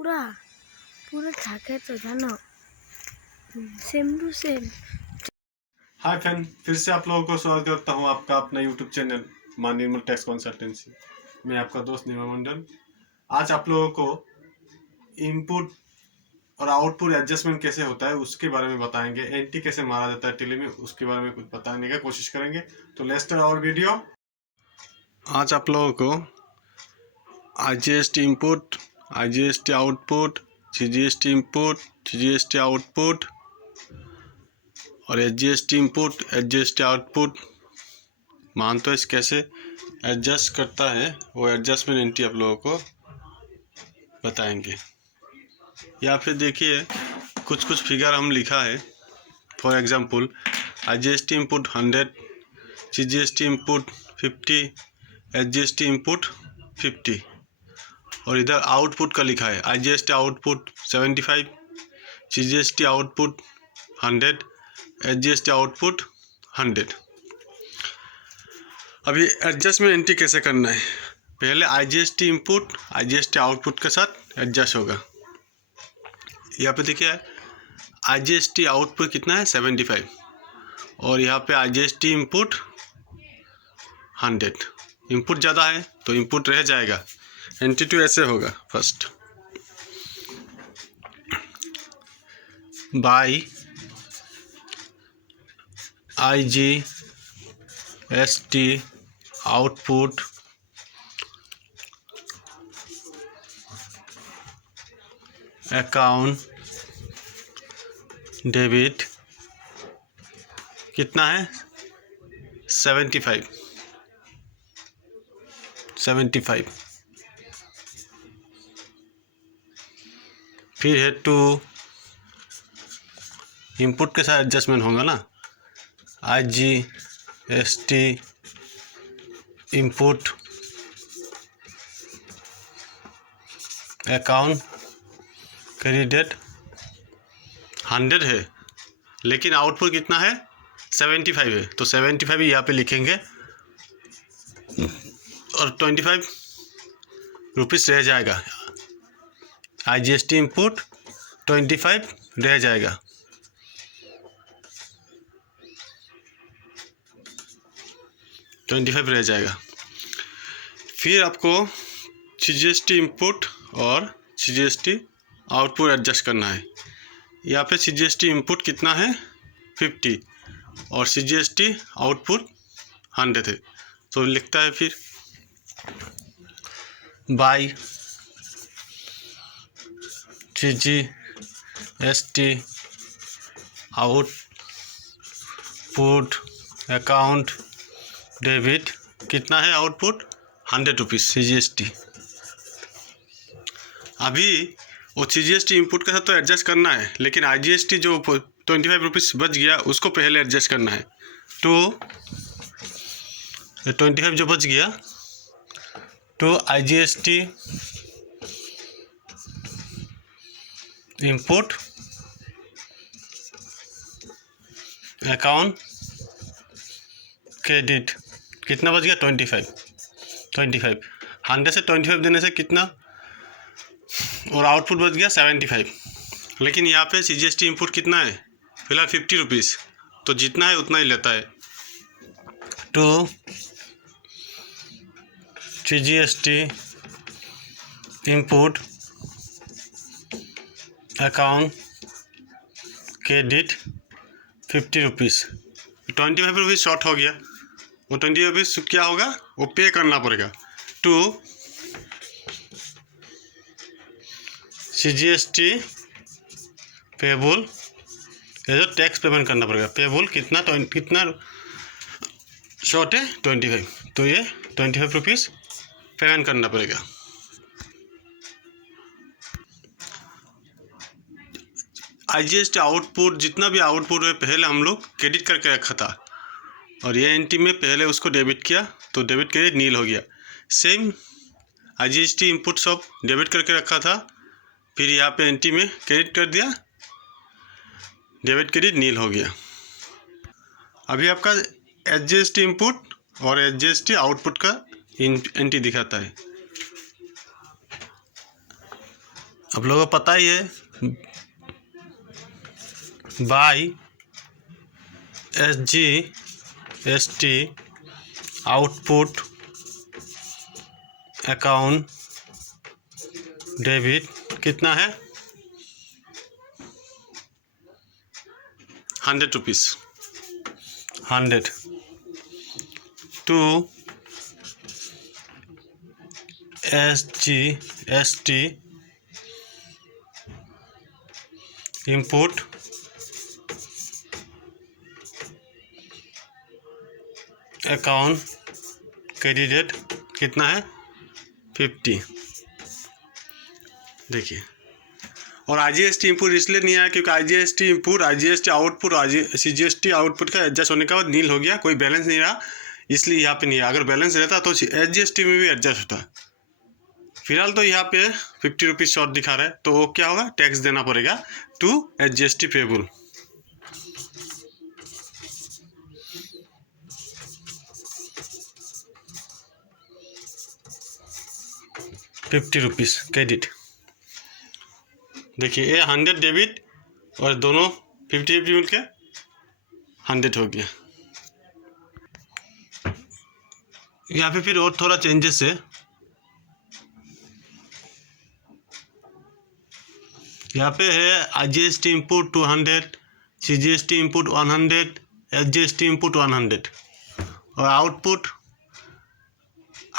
पूरा पूरा থাকে तो जानो same to same. Hi friend, फिर से आप लोगों को स्वागत करता हूं आपका अपना यूट्यूब चैनल मां निर्मल टैक्स कंसल्टेंसी। मैं आपका दोस्त निर्मल मंडल। आज आप लोगों को इनपुट और आउटपुट एडजस्टमेंट कैसे होता है उसके बारे में बताएंगे। एंटी कैसे मारा जाता है टेली में उसके बारे में कुछ बताने का कोशिश करेंगे। तो लेट्स स्टार्ट आवर वीडियो। आज आप लोगों को IGST input, IGST output, CGST input, CGST output और HGST इनपुट, HGST आउटपुट मान तो इस कैसे एडजस्ट करता है वो एडजस्टमेंट एंटी आप लोगों को बताएंगे। या फिर देखिए कुछ फिगर हम लिखा है। For example IGST input 100, CGST input 50, HGST input 50 और इधर आउटपुट का लिखा है IGST output 75, CGST output 100, HGST output 100। अभी एडजस्टमेंट एंट्री कैसे करना है। पहले IGST इनपुट IGST आउटपुट के साथ एडजस्ट होगा। यहाँ पे देखिए IGST आउटपुट कितना है 75 और यहाँ पे IGST इनपुट 100। इनपुट ज़्यादा है तो इनपुट रह जाएगा। एंट्री टू ऐसे होगा। First by IGST output account debit कितना है 75। फिर है टू इनपुट के साथ एडजस्टमेंट होगा ना। IGST इनपुट अकाउंट क्रेडिट 100 है लेकिन आउटपुट कितना है 75 है तो 75 यहाँ पे लिखेंगे और 25 रुपीज़ रह जाएगा। IGST इनपुट 25 रह जाएगा। फिर आपको CGST इनपुट और CGST आउटपुट एडजस्ट करना है। यहाँ पे CGST इनपुट कितना है 50 और CGST आउटपुट 100 है तो लिखता है फिर by CGST output account debit कितना है आउटपुट 100 रुपीज़ CGST। अभी वो CGST इनपुट के साथ तो एडजस्ट करना है लेकिन IGST जो 25 रुपीज़ बच गया उसको पहले एडजस्ट करना है। तो 25 जो बच गया तो IGST इनपुट अकाउंट क्रेडिट कितना बच गया 25 100 से 25 देने से कितना और आउटपुट बच गया 75। लेकिन यहाँ पे CGST इनपुट कितना है फिलहाल 50 रुपीज़ तो जितना है उतना ही लेता है। तो CGST input account credit 50 rupees 25 rupees short हो गया। वो 20 रुपीज़ क्या होगा वो पे करना पड़ेगा। टू CGST पेबल ये जो टैक्स पेमेंट करना पड़ेगा। पेबल कितना शॉर्ट है 25 तो ये 25 रुपीज़ पेमेंट करना पड़ेगा। IGST आउटपुट जितना भी आउटपुट है पहले हम लोग क्रेडिट करके रखा था और ये एंट्री में पहले उसको डेबिट किया तो डेबिट क्रेडिट नील हो गया। सेम IGST इनपुट सब डेबिट करके रखा था फिर यहाँ पे एंट्री में क्रेडिट कर दिया डेबिट क्रेडिट नील हो गया। अभी आपका HGST इनपुट और HGST आउटपुट का एंट्री दिखाता है। आप लोगों को पता ही है, by SGST output account debit कितना है, 100 rupees. 100 to SGST input account credit कितना है, 50। देखिए, और IGST इनपुट इसलिए नहीं आया क्योंकि IGST input, IGST output, CGST output का एडजस्ट होने के बाद नील हो गया, कोई बैलेंस नहीं रहा, इसलिए यहाँ पे नहीं है। अगर बैलेंस रहता तो SGST में भी एडजस्ट होता। फिलहाल तो यहाँ पे 50 रुपीज़ शॉर्ट दिखा रहा है, तो वो क्या होगा, टैक्स देना पड़ेगा टू SGST पेबल। ₹50 क्रेडिट। देखिए, ये 100 डेबिट और दोनों 50-50 मिल के 100 हो गया। यहाँ पे फिर और थोड़ा चेंजेस है। यहाँ पे है IGST input 200, CGST input 100, SGST input 100 और output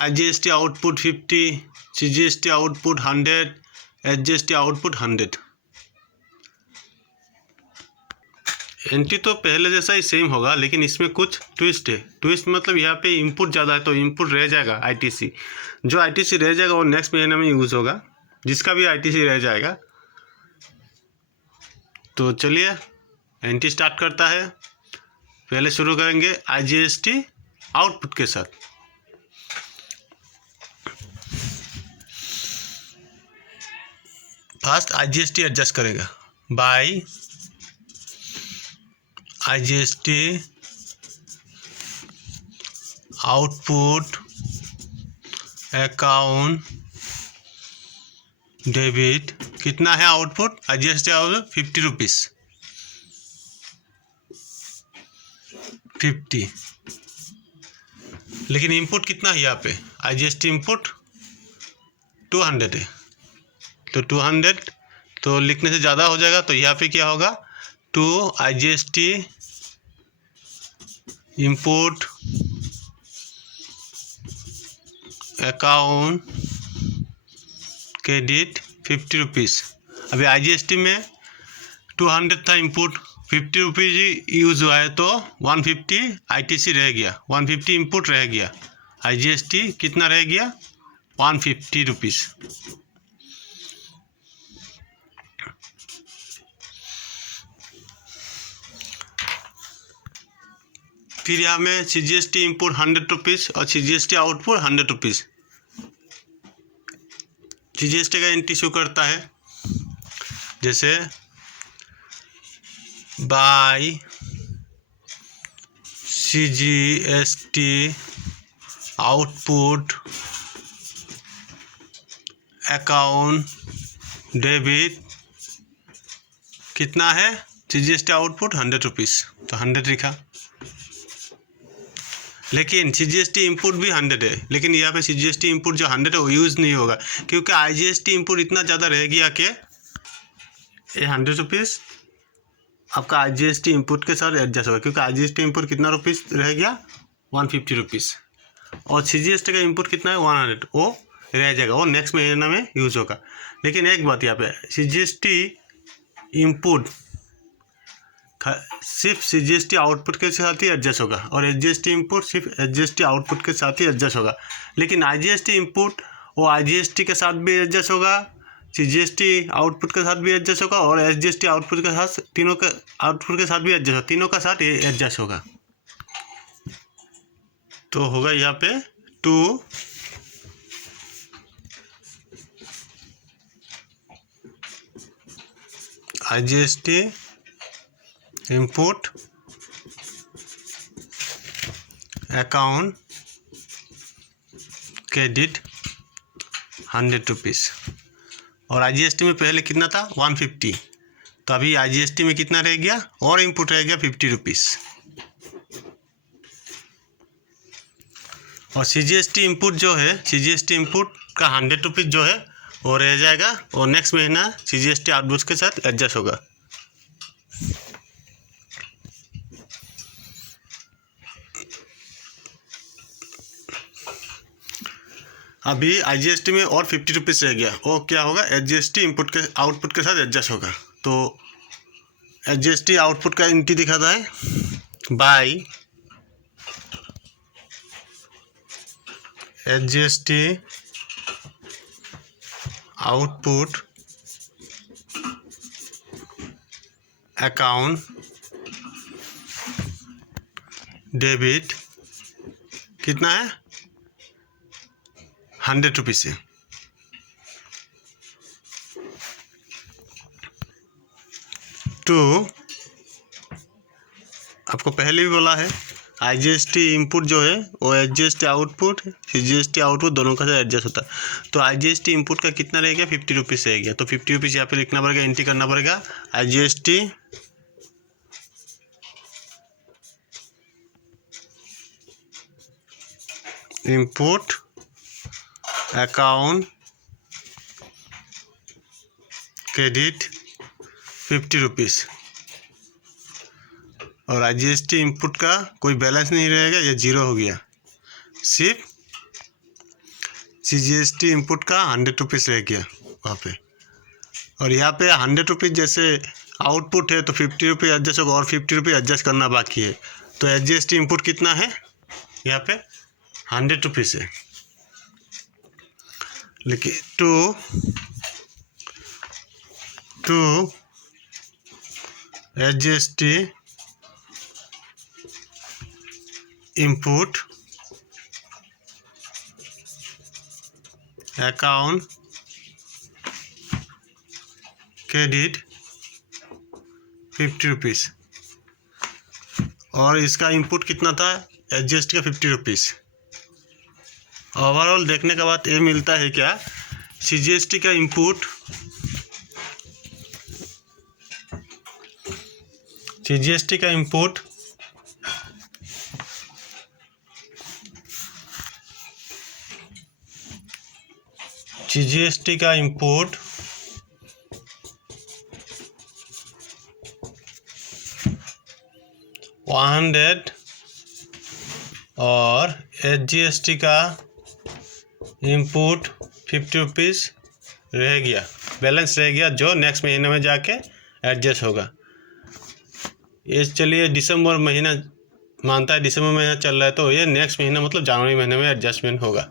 IGST output 50, CGST output 100, SGST output 100। Entry तो पहले जैसा ही सेम होगा, लेकिन इसमें कुछ ट्विस्ट है। ट्विस्ट मतलब यहाँ पे इनपुट ज़्यादा है तो इनपुट रह जाएगा ITC। जो ITC रह जाएगा वो नेक्स्ट महीने में यूज़ होगा, जिसका भी ITC रह जाएगा। तो चलिए एंट्री स्टार्ट करता है। पहले शुरू करेंगे IGST आउटपुट के साथ। फर्स्ट IGST एडजस्ट करेगा by IGST output account debit कितना है आउटपुट, IGST आउटपुट 50 रुपीज़, 50। लेकिन इनपुट कितना है यहाँ पे, IGST इनपुट 200 है, तो 200 तो लिखने से ज़्यादा हो जाएगा, तो यहाँ पे क्या होगा, to IGST input account credit 50 rupees. अभी IGST में 200 था इनपुट, 50 रुपीज़ ही यूज़ हुआ है, तो 150 ITC रह गया, 150 इनपुट रह गया। IGST कितना रह गया, 150 रुपीज़। फिर यहाँ में CGST इनपुट 100 रुपीज़ और CGST आउटपुट 100 रुपीज़। CGST का एंट्री शो करता है, जैसे by CGST output account debit कितना है, CGST आउटपुट 100 रुपीज़, तो 100 लिखा। लेकिन CGST इनपुट भी 100 है, लेकिन यहाँ पे CGST इनपुट जो 100 है वो यूज़ नहीं होगा, क्योंकि IGST इनपुट इतना ज़्यादा रह गया कि ये 100 रुपीज़ आपका IGST इनपुट के साथ एडजस्ट होगा, क्योंकि IGST इनपुट कितना रुपीज़ रह गया, 150 रुपीज़, और CGST का इनपुट कितना है, 100, वो रह जाएगा, वो नेक्स्ट महीने में यूज़ होगा। लेकिन एक बात यहाँ पे, CGST इनपुट सिर्फ CGST आउटपुट के साथ ही एडजस्ट होगा, और SGST इनपुट सिर्फ SGST आउटपुट के साथ ही एडजस्ट होगा। लेकिन IGST इनपुट वो IGST के साथ भी एडजस्ट होगा, CGST आउटपुट के साथ भी एडजस्ट होगा, और SGST आउटपुट के साथ, तीनों के आउटपुट के साथ भी एडजस्ट होगा, तीनों का साथ एडजस्ट होगा। तो होगा यहाँ पे to IGST input account credit 100 rupees, और IGST में पहले कितना था 150, तो अभी IGST में कितना रह गया और इनपुट रह गया 50 रुपीज़। और CGST इनपुट जो है, CGST इनपुट का 100 रुपीज़ जो है वो रह जाएगा और नेक्स्ट महीना CGST आउटपुट के साथ एडजस्ट होगा। अभी IGST में और 50 रुपीज़ रह गया, वो क्या होगा HGST इनपुट के आउटपुट के साथ एडजस्ट होगा। तो HGST आउटपुट का एंट्री दिखाता है by HGST output account debit कितना है 100 रुपीज़ से। टू आपको पहले भी बोला है IGST इनपुट जो है वो HGST आउटपुट CGST आउटपुट दोनों का एडजस्ट होता है। तो IGST इनपुट का कितना रह गया 50 रुपीज़ रह गया, तो 50 रुपीज़ यहाँ पे लिखना पड़ेगा, एंट्री करना पड़ेगा IGST input account credit 50 rupees. और IGST इनपुट का कोई बैलेंस नहीं रहेगा, ये जीरो हो गया, सिर्फ CGST इनपुट का 100 रुपीज़ रह गया वहाँ पे। और यहाँ पे 100 रुपीज़ जैसे आउटपुट है तो 50 रुपीज़ एडजस्ट होगा और 50 रुपीज़ एडजस्ट करना बाकी है। तो HGST इनपुट कितना है यहाँ पे 100 रुपीज़ है, लेकिन to HGST input account credit 50 rupees. और इसका इनपुट कितना था HGST का 50 रुपीज़। ओवरऑल देखने के बाद ये मिलता है क्या CGST का इनपुट CGST का इनपुट CGST का इनपुट $100 और HGST का इनपुट 50 रुपीज़ रह गया, बैलेंस रह गया जो नेक्स्ट महीने में जाके एडजस्ट होगा। ये चलिए दिसंबर महीना मानता है, दिसंबर महीना चल रहा है तो ये नेक्स्ट महीना मतलब जनवरी महीने में एडजस्टमेंट होगा।